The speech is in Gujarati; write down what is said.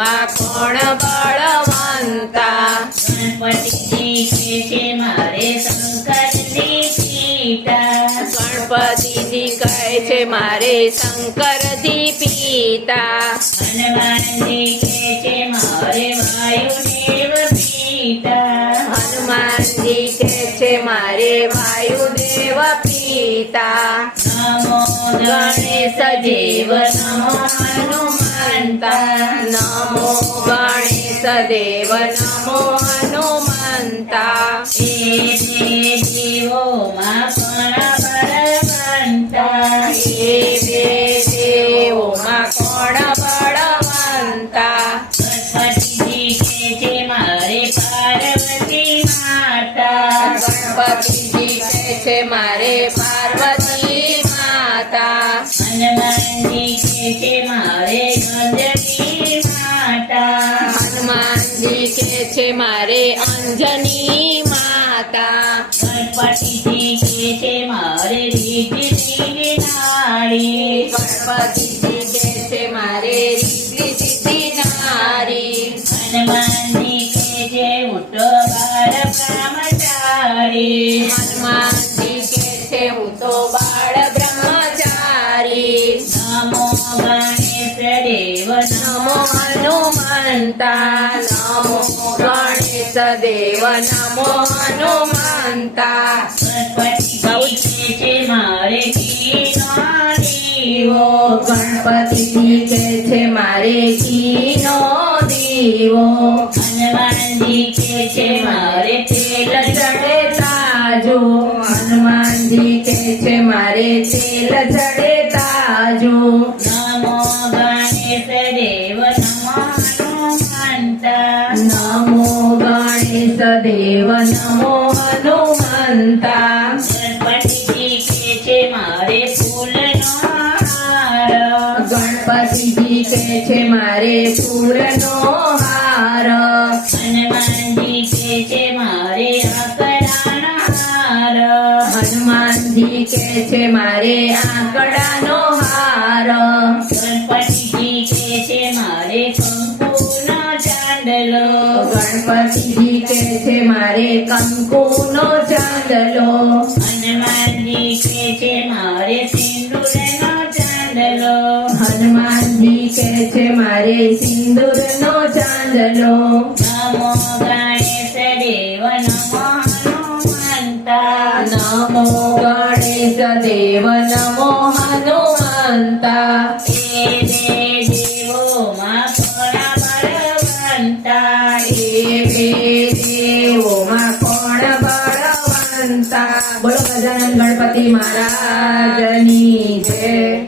દેવોમાં કોણ બળવંતા. ગણપતિજી કે છે મારે શંકરની પિતા. ગણપતિજી કહે છે મારે શંકરજી પિતા. હનુમાનજી કે છે મારે વાયુદેવ પિતા. હનુમાનજી કહે છે મારે વાયુદેવ પિતા. નમો ગણેશ દેવ નમો હનુમંતા. નમો ગણેશ દેવ નમો હનુમંતા. એ દેવોમાં પણ બળવંતા. એ બે દેવોમાં કોણ બળવંતા. ગણપતિજી કે છે મારે પાર્વતી માતા. ગણપતિજી કહે છે મારે પાર્વતી માતા. હનુમાનજી કે છે મારે અંજની માતા. હનુમાનજી કહે છે મારે અંજની માતા. ગણપતિજી કે છે મારે રીતિ નારી. ગણપતિજી કહે છે મારે રીતિ સિદ્ધિ નારી. હનુમાનજી કે છે હું તો બાળ બ્રહ્મચારી. હનુમાનજી કહે છે હું તો બાળ બ્રહ્મચારી. નમો ગણેશ દેવ નમો હનુમંતા. નમો ગણેશ દેવ નમો હનુમંતા. ગણપતિજી કે છે મારે ઘીનો દીવો. ગણપતિજી કહે છે મારે ઘીનો દીવો. હનુમાનજી કે છે મારે તેલ ચડે તાજો. હનુમાનજી કહે છે મારે તેલ ચડે તાજો. નમો ગણેશ દેવ નમો હનુમંતા. નમો ગણેશ દેવ નમો હનુમંતા. ગણપતિજી કે છે મારે ફૂલનો હાર. ગણપતિજી કહે છે મારે ફૂલનો હાર. હનુમાનજી કે છે મારે આંકડાનો હાર. હનુમાનજી કહે છે મારે આંકડાનો હાર. ગણપતિજી કે છે મારે કંકુનો ચાંદલો. ગણપતિજી કહે છે મારે કંકુનો ચાંદલો. હનુમાનજી કે છે મારે સિંદૂરનો ચાંદલો. હનુમાનજી કહે છે મારે સિંદૂરનો ચાંદલો. નમો ગણેશ દેવ નમો હનુમંતા. નમો ગણેશ દેવ નમો હનુમંતા. એ દેવોમાં પણ બળવંતા. એ બે દેવોમાં કોણ બળવંતા. બોલો ગજાનન ગણપતિ મહારાજની જય.